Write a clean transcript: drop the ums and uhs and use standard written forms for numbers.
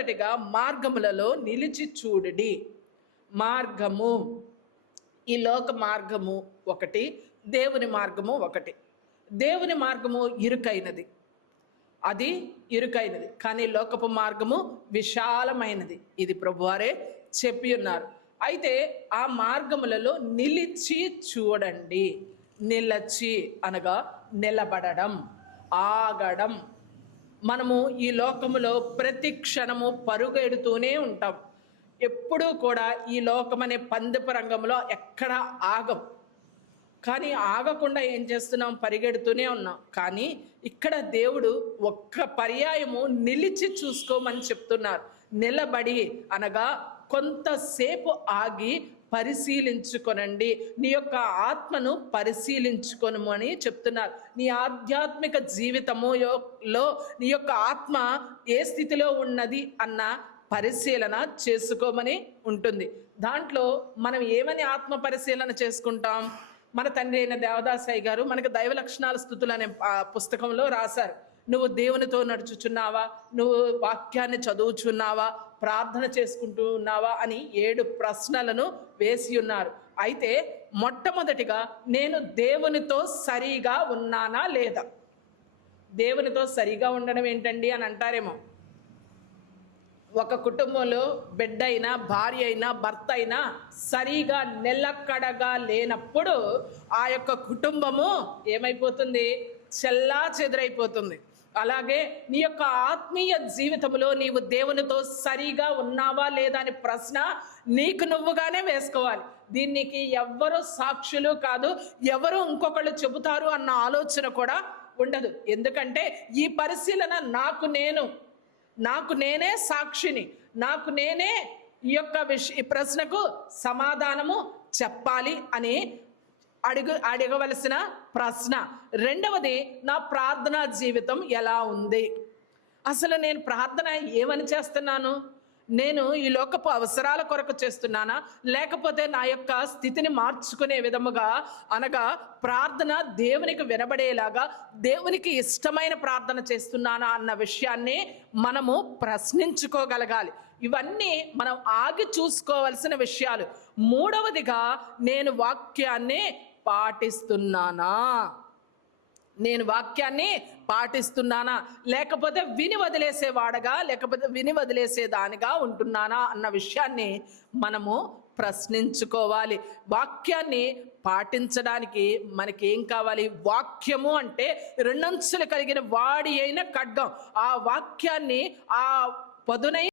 మొట్టమొదటిగా మార్గములలో నిలిచి చూడుడి. మార్గము, ఈ లోక మార్గము ఒకటి, దేవుని మార్గము ఒకటి. దేవుని మార్గము ఇరుకైనది, అది ఇరుకైనది, కానీ లోకపు మార్గము విశాలమైనది. ఇది ప్రభువారే చెప్పి ఉన్నారు. అయితే ఆ మార్గములలో నిలిచి చూడండి. నిలచి అనగా నిలబడడం, ఆగడం. మనము ఈ లోకములో ప్రతి క్షణము పరుగెడుతూనే ఉంటాం. ఎప్పుడూ కూడా ఈ లోకమనే పందెపు రంగంలో ఎక్కడ ఆగం. కానీ ఆగకుండా ఏం చేస్తున్నాం? పరిగెడుతూనే ఉన్నాం. కానీ ఇక్కడ దేవుడు ఒక్క పర్యాయము నిలిచి చూసుకోమని చెప్తున్నారు. నిలబడి అనగా కొంతసేపు ఆగి పరిశీలించుకొనండి, నీ యొక్క ఆత్మను పరిశీలించుకొనమని చెప్తున్నారు. నీ ఆధ్యాత్మిక జీవితములో నీ యొక్క ఆత్మ ఏ స్థితిలో ఉన్నది అన్న పరిశీలన చేసుకోమని ఉంటుంది. దాంట్లో మనం ఏమని ఆత్మ పరిశీలన చేసుకుంటాం? మన తండ్రి అయిన దేవదాసయ్య గారు మనకు దైవ లక్షణాల స్థుతులు అనే పుస్తకంలో రాశారు. నువ్వు దేవునితో నడుచుచున్నావా, నువ్వు వాక్యాన్ని చదువుచున్నావా, ప్రార్థన చేసుకుంటూ ఉన్నావా అని 7 ప్రశ్నలను వేసి ఉన్నారు. అయితే మొట్టమొదటిగా నేను దేవునితో సరిగా ఉన్నానా లేదా? దేవునితో సరిగా ఉండడం ఏంటండి అని అంటారేమో. ఒక కుటుంబంలో బిడ్డ అయినా, భార్య అయినా, భర్త అయినా సరిగా నిలకడగా లేనప్పుడు ఆ యొక్క కుటుంబము ఏమైపోతుంది? చెల్లా చెదరైపోతుంది. అలాగే నీ యొక్క ఆత్మీయ జీవితంలో నీవు దేవునితో సరిగా ఉన్నావా లేదా అని ప్రశ్న నీకు నువ్వుగానే వేసుకోవాలి. దీనికి ఎవ్వరు సాక్షులు కాదు, ఎవరు ఇంకొకళ్ళు చెబుతారు అన్న ఆలోచన కూడా ఉండదు. ఎందుకంటే ఈ పరిశీలన నాకు నేనే సాక్షిని, నాకు నేనే ఈ యొక్క ఈ ప్రశ్నకు సమాధానము చెప్పాలి అని అడగవలసిన ప్రశ్న. రెండవది, నా ప్రార్థనా జీవితం ఎలా ఉంది? అసలు నేను ప్రార్థన ఏమని చేస్తున్నాను? నేను ఈ లోకపు అవసరాల కొరకు చేస్తున్నానా, లేకపోతే నా యొక్క స్థితిని మార్చుకునే విధముగా అనగా ప్రార్థన దేవునికి వినబడేలాగా దేవునికి ఇష్టమైన ప్రార్థన చేస్తున్నానా అన్న విషయాన్ని మనము ప్రశ్నించుకోగలగాలి. ఇవన్నీ మనం ఆగి చూసుకోవలసిన విషయాలు. మూడవదిగా, నేను వాక్యాన్ని పాటిస్తున్నానా? నేను వాక్యాన్ని పాటిస్తున్నానా, లేకపోతే విని వదిలేసేవాడగా, లేకపోతే విని వదిలేసేదానిగా ఉంటున్నానా అన్న విషయాన్ని మనము ప్రశ్నించుకోవాలి. వాక్యాన్ని పాటించడానికి మనకి ఏం కావాలి? వాక్యము అంటే 2 అంచులు కలిగిన వాడి అయిన ఖడ్గం. ఆ వాక్యాన్ని, ఆ పదునైన